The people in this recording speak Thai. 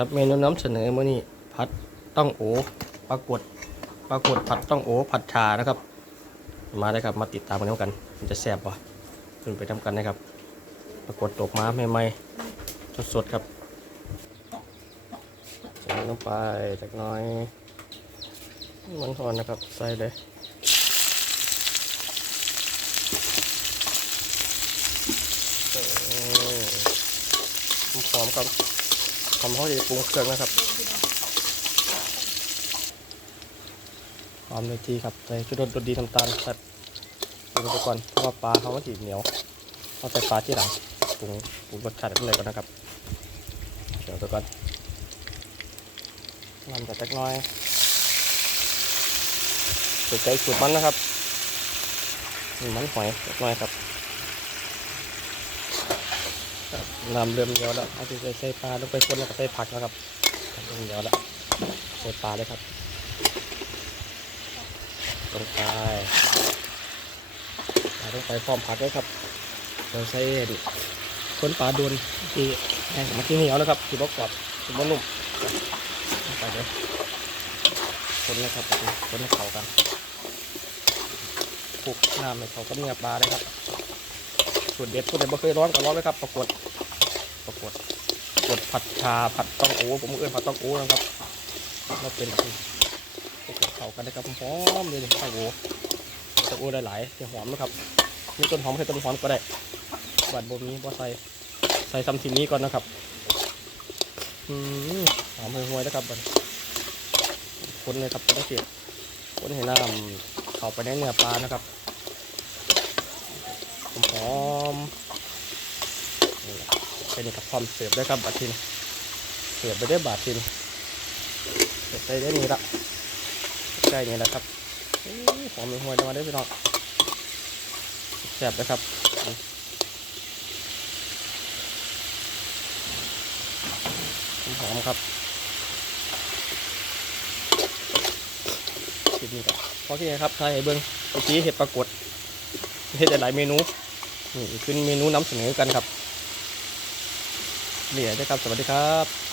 ครับเมนูน้ำเสนอมื้อนี้ผัดต้องโอปรากฏปรากฏผัดต้องโอผัดชานะครับ มาเลยครับมาติดตามกันแล้วกัน มันจะแซ่บป่ะขึ้นไปทำกันนะครับปรากฏตกมาใหม่ๆสดๆครับใส่ลงไปจักน้อย มันทอนนะครับใส่เลยเออหอมครับ ทำเขาจะปรุงเครื่องนะครับหอมเลยทีครับใส่ชุดรสดีน้ำตาลใส่ปรุงไปก่อนเพราะว่าปลาเขาก็จีเหนียวเอาใส่ปลาที่หลังปรุงปรุงรสชาติอะไรก่อนนะครับเดี๋ยวไปก่อนน้ำจะเล็กน้อยใส่ใจสูตรมันนะครับมันหอยเล็กน้อยครับครับ น้ำเริ่มเยอะแล้วเอาไปใส่ปลาลงไปคนแล้วก็ใส่ผักนะครับเริ่มเยอะแล้วใส่ปลาเลยครับลงไปปลาลงไปพร้อมผักเลยครับเราใส่คนปลาโดนที่แห้งมาที่เหนียวนะครับที่บกกรอบที่บนุ่มลงไปเลยคนเลยครับคนให้เขากันคลุกน้ำให้เข้ากับเนื้อปลาเลยครับสูตรเด็ดผู้ใดบ่เคยร้อนก็ร้อนเลยครับปรากฏ ปรากฏกดผัดชาผัดต้องโอ้ผมเอื้อนผัดต้องโอ้นะครับเราเป็นแบบนี้เขากันนะครับหอมเลยต้องโอ้ต้องโอ้หลายๆเดี๋ยวหอมนะครับมีต้นหอมใส่ต้นหอมก็ได้บัดบนี้บ่ใส่ใส่ซัมทีนี้ก่อนนะครับอืมหอมห่วยๆนะครับบัดคนเลยครับต้องเสียคนให้น้ำเข้าไปในเนื้อปลานะครับหอมๆนี่ เป็นกับความเสิร์ฟได้ครับบัตรทินเสิร์ฟไปได้บาททินเสิร์ฟไปได้นี่ละใกล้นี่แหละครับอื้อหอมเป็นหัวมาได้พี่น้องแซ่บนะครับหอมครับคลิปนี้ก็พอที่นครับไทยเบิ้งเมื่อกี้เห็ดปรากฏเห็ดหลายเมนูนี่เป็นเมนูนำเสนอกันครับ เหลียนะครับ สวัสดีครับ